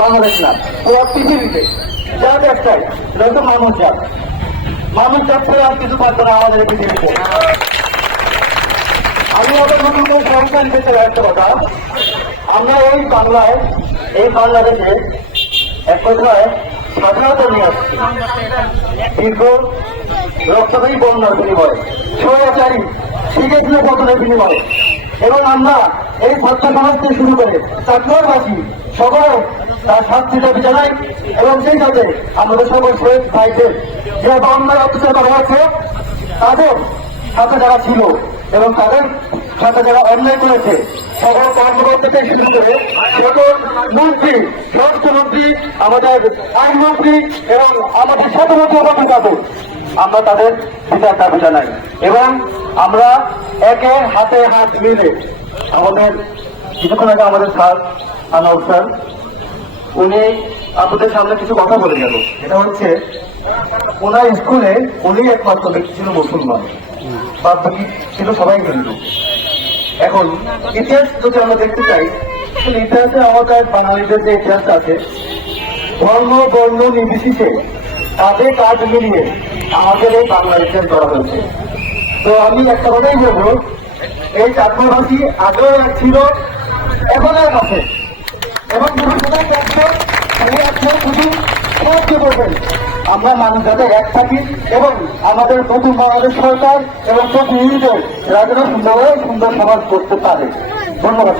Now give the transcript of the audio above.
বাংলাদেশ না, পুরো পৃথিবীতে। জাত একটাই হচ্ছে মানব জাত মানব জাত ছাড়া আর কিছু পারবে না আমাদের পৃথিবীতে আমি আবার নতুন করে সংখ্যান পেতে একটা কথা। আমরা এই বাংলায়, এই বাংলাদেশে এক কথায় স্বাধীনতা নিয়ে আসছি। দীর্ঘ রক্তদায়ী বন্যার বিনিময়ে স্বৈরাচারী শিখেছিল পতনের বিনিময়ে। এবং আমরা এই সমাজ থেকে শুরু করে। চাকরবাসী সকলে তার শাস্তি দাবি জানাই এবং সেই সাথে আমাদের সকল শহীদ ভাইদের যে বাংলার অত্যাচার করা হয়েছে তাদের সাথে যারা ছিল এবং তাদের সাথে যারা অন্যায় করেছে সকল কর্মকর্তা থেকে শুরু করে সকল মন্ত্রী, স্বরাষ্ট্রমন্ত্রী, আমাদের আইনমন্ত্রী এবং আমাদের স্বাধীনতা অভিজ্ঞতা আমরা তাদের বিচার দাবি জানাই। এবং আমরা একে হাতে হাত মিলে আমাদের কিছুক্ষণ আগে আমাদের স্যার আনাউর স্যার, উনি আপনাদের সামনে কিছু কথা বলে গেল। এটা হচ্ছে, ওনার স্কুলে উনি একমাত্র ব্যক্তি ছিল মুসলমান। বাদ ছিল সবাই হিন্দু। এখন ইতিহাস যদি আমরা দেখতে চাই ইতিহাসে আমাদের বাঙালিদের যে ইতিহাস আছে, ধর্ম, বর্ণ, নির্বিশেষে তাদের কাজ মিলিয়ে আমাদের এই বাংলাদেশের করা হয়েছে। তো আমি একটা কথাই বলব এই চাকরবাসী আগেও এক ছিল, এখন এক আছে। এবং শুধু আমরা মানুষ যাতে এক থাকি এবং আমাদের নতুন বাংলাদেশ সরকার এবং প্রতিনিধিদের রাজনীতি সুন্দর সুন্দর সমাজ করতে পারে। ধন্যবাদ